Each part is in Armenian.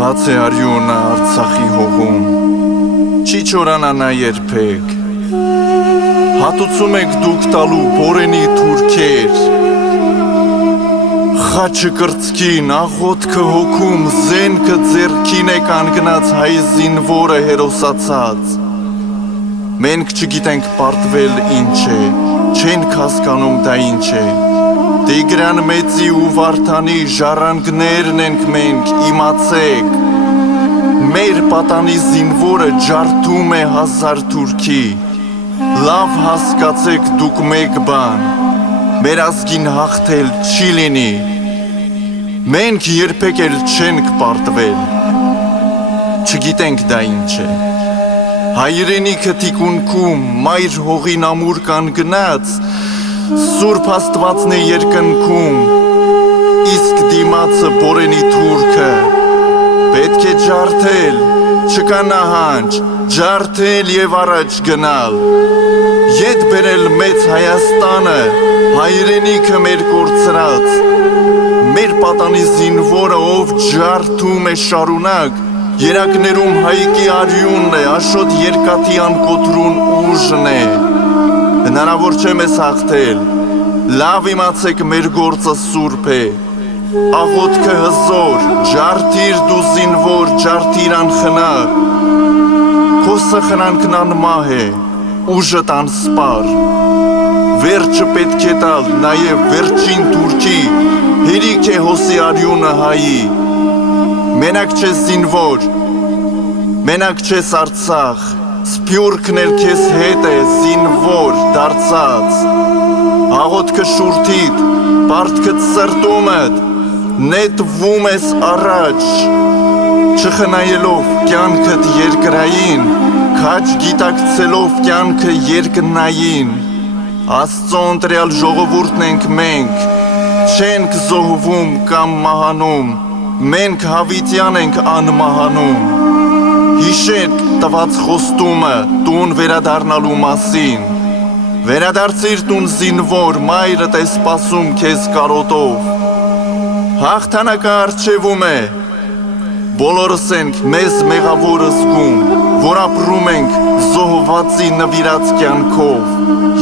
Բաց է արյունը Արցախի հողում, չի չորանա նա երբեք, հատուցում եք դուք տալու բորենի թուրքեր, խաչը կրծքին, աղոտքը հոգում, զենքը ձեռքին է կանգնած հայ զինվորը հերոսացած, մենք չգիտենք պարտվել ինչ է, չենք հասկանում դա ինչ է, Տիգրան մեծի ու Վարդանի ժառանգներն ենք մենք, իմացեք, մեր պատանի զինվորը ջարդում է 1000 թուրքի, լավ հասկացեք դուք մեկ բան, մեր ազգին հաղթել չի լինի, մենք երբեք էլ չենք պարտվել, չգիտենք դա ինչ է, հայրենիքը թիկունքում, մայր հողին ամուր կանգնած, Սուրբ Աստվածն է երկնքում, իսկ դիմացը բորենի թուրքը, պետք է ջարդել, չկա նահանջ, ջարդել և առաջ գնալ, ետ բերել մեծ Հայաստանը, հայրենիքը մեր կորցրած, մեր պատանի զինվորը ով ջարդում է շարունակ, երակներում հայկի արյունն է, Աշոտ Երկաթի անկոտրուն ուժն է, Հնարավոր չէ մեզ հաղթել, լավ իմացեք մեր գործը սուրբ է, աղոտքը հզոր, ջարդիր դու զինվոր, ջարդիր անխնա, քո սխրանքն անմահ է, ուժդ անսպար, վերջը պետք է տալ նաև վերջին թուրքի, հերիք է հոսի արյունը հայի, մենակ չես զինվոր, մենակ չես Արցախ, Սփյուռքն էլ քեզ հետ է, զինվոր, դարձած, աղոտքը շուրթիդ, պարտքդ սրտումդ, նետվում ես առաջ, չխնայելով կյանքդ երկրային, քաջ գիտակցելով կյանքը երկնային, Աստծո ընտրյալ ժողովուրդն ենք մենք, չենք զոհվում կամ մահանում, մենք հավիտյան ենք անմահանում, Հիշեք տված խոստումը տուն վերադառնալու մասին, վերադարձիր տուն զինվոր, մայրդ է սպասում քեզ կարոտով, հաղթանակը առջևում է, բոլորս ենք մեզ մեղավոր զգում, որ ապրում ենք զոհվածի նվիրած կյանքով,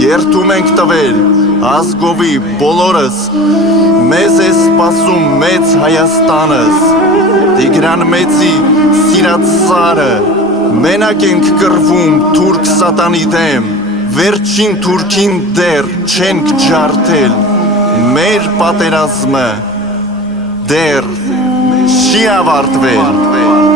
երդում ենք տվել, ազգովի բոլորս, մեզ է սպասում մեծ Հայաստանս, Տիգրան մեծի սիրած սարը, մենակ ենք կռվում թուրք սատանի դեմ, վերջին թուրքին դեռ չենք ջարդել, մեր պատերազմը դեռ չի ավարտվել։